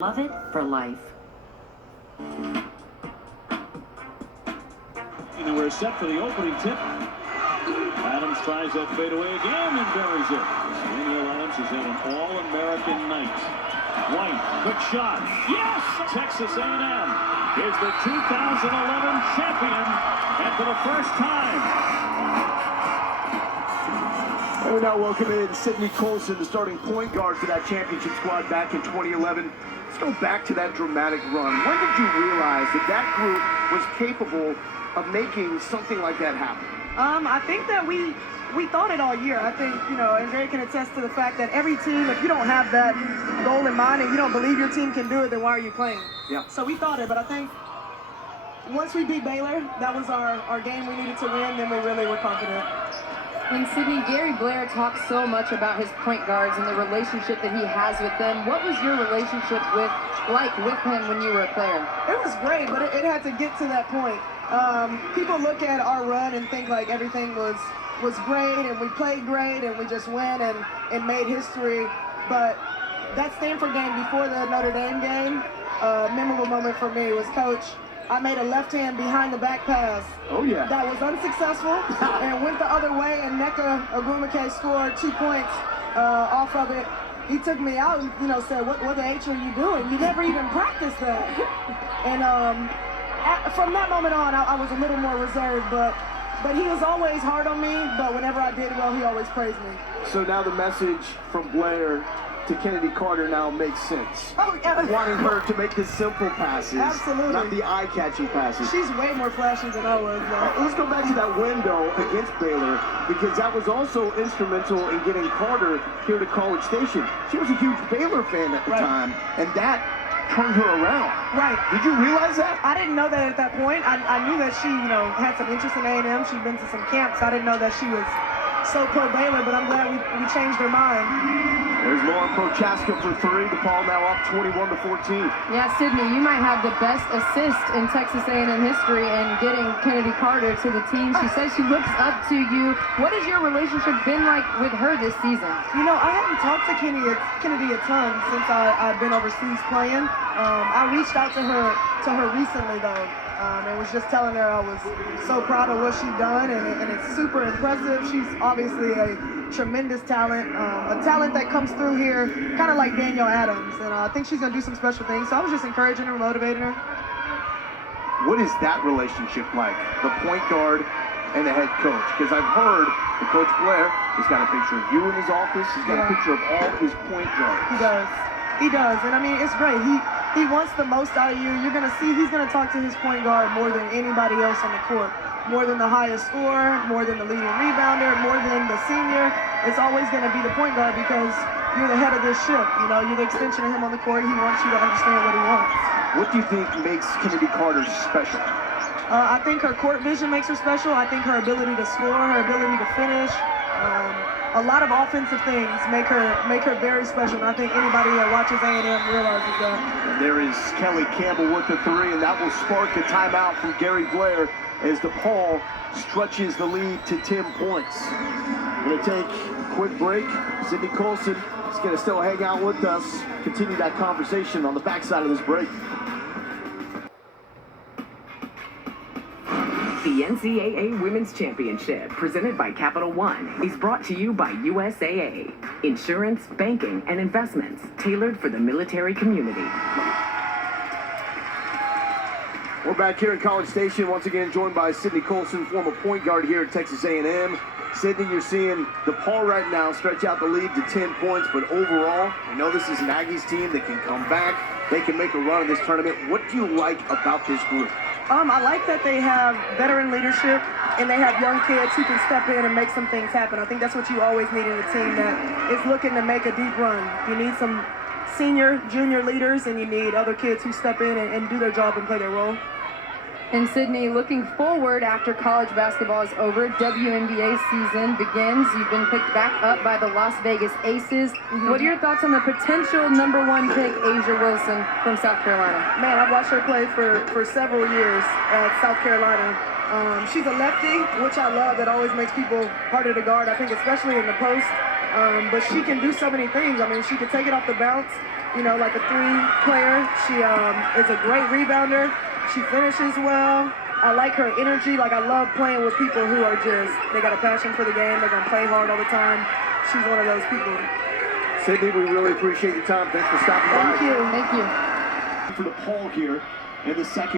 Love it for life. And we're set for the opening tip. Adams tries that fadeaway again and buries it. Daniel Adams has had an all-American night. White, good shot. Yes! Texas A&M is the 2011 champion, and for the first time. And we now welcome in Sydney Colson, the starting point guard for that championship squad back in 2011. Let's go back to that dramatic run. When did you realize that that group was capable of making something like that happen? I think that we thought it all year. I think, and Gary can attest to the fact that every team, if you don't have that goal in mind and you don't believe your team can do it, then why are you playing? Yeah. So we thought it, but I think once we beat Baylor, that was our game we needed to win, then we really were confident. And Sydney, Gary Blair talks so much about his point guards and the relationship that he has with them. What was your relationship like with him when you were a player? It was great, but it had to get to that point. People look at our run and think like everything was great and we played great and we just went and made history. But that Stanford game before the Notre Dame game, a memorable moment for me was, Coach, I made a left hand behind the back pass. Oh yeah. That was unsuccessful and went the other way, and Nneka Ogwumike scored 2 points off of it. He took me out and said, what the H are you doing? You never even practiced that. And from that moment on, I was a little more reserved, but he was always hard on me, but whenever I did well, he always praised me. So now the message from Blair to Kennedy Carter now makes sense. Oh, yeah. Wanting her to make the simple passes, Absolutely. not the eye-catching passes. She's way more flashy than I was, though. Let's go back to that window against Baylor, because that was also instrumental in getting Carter here to College Station. She was a huge Baylor fan at the time, and that turned her around. Right. Did you realize that? I didn't know that at that point. I knew that she, had some interest in A&M. She'd been to some camps. I didn't know that she was so pro-Baylor, but I'm glad we changed her mind. There's Lauren Prochaska for three. DePaul now up 21-14. Yeah, Sydney, you might have the best assist in Texas A&M history in getting Kennedy Carter to the team. She says she looks up to you. What has your relationship been like with her this season? I haven't talked to Kennedy a ton since I've been overseas playing. I reached out to her recently, though. And was just telling her I was so proud of what she's done, and it's super impressive. She's obviously a tremendous talent, a talent that comes through here kind of like Daniel Adams, and I think she's going to do some special things. So I was just encouraging her, motivating her. What is that relationship like, the point guard and the head coach? Because I've heard that Coach Blair has got a picture of you in his office. He's got a picture of all his point guards. He does, and I mean, it's great. He wants the most out of you. You're going to see he's going to talk to his point guard more than anybody else on the court. More than the highest scorer, more than the leading rebounder, more than the senior. It's always going to be the point guard because you're the head of this ship. You're the extension of him on the court. He wants you to understand what he wants. What do you think makes Kennedy Carter special? I think her court vision makes her special. I think her ability to score, her ability to finish. A lot of offensive things make her very special, and I think anybody that watches A&M realizes that. And there is Kelly Campbell with the three, and that will spark a timeout from Gary Blair as DePaul stretches the lead to 10 points. We're going to take a quick break. Sydney Colson is going to still hang out with us, continue that conversation on the backside of this break. The NCAA Women's Championship, presented by Capital One, is brought to you by USAA. Insurance, banking, and investments tailored for the military community. We're back here in College Station, once again joined by Sydney Colson, former point guard here at Texas A&M. Sydney, you're seeing DePaul right now stretch out the lead to 10 points, but overall, we know this is an Aggies team that can come back. They can make a run in this tournament. What do you like about this group? I like that they have veteran leadership and they have young kids who can step in and make some things happen. I think that's what you always need in a team that is looking to make a deep run. You need some senior, junior leaders, and you need other kids who step in and do their job and play their role. And Sydney, looking forward after college basketball is over, WNBA season begins. You've been picked back up by the Las Vegas Aces. What are your thoughts on the potential #1 pick, Asia Wilson from South Carolina? Man, I've watched her play for several years at South Carolina. She's a lefty, which I love. That always makes people harder to guard, I think, especially in the post. But she can do so many things. I mean, she can take it off the bounce. like a three player. She is a great rebounder. She finishes well. I like her energy. Like, I love playing with people who are they got a passion for the game. They're going to play hard all the time. She's one of those people. Sydney, we really appreciate your time. Thanks for stopping by. Thank you. Thank you. For DePaul here in the second.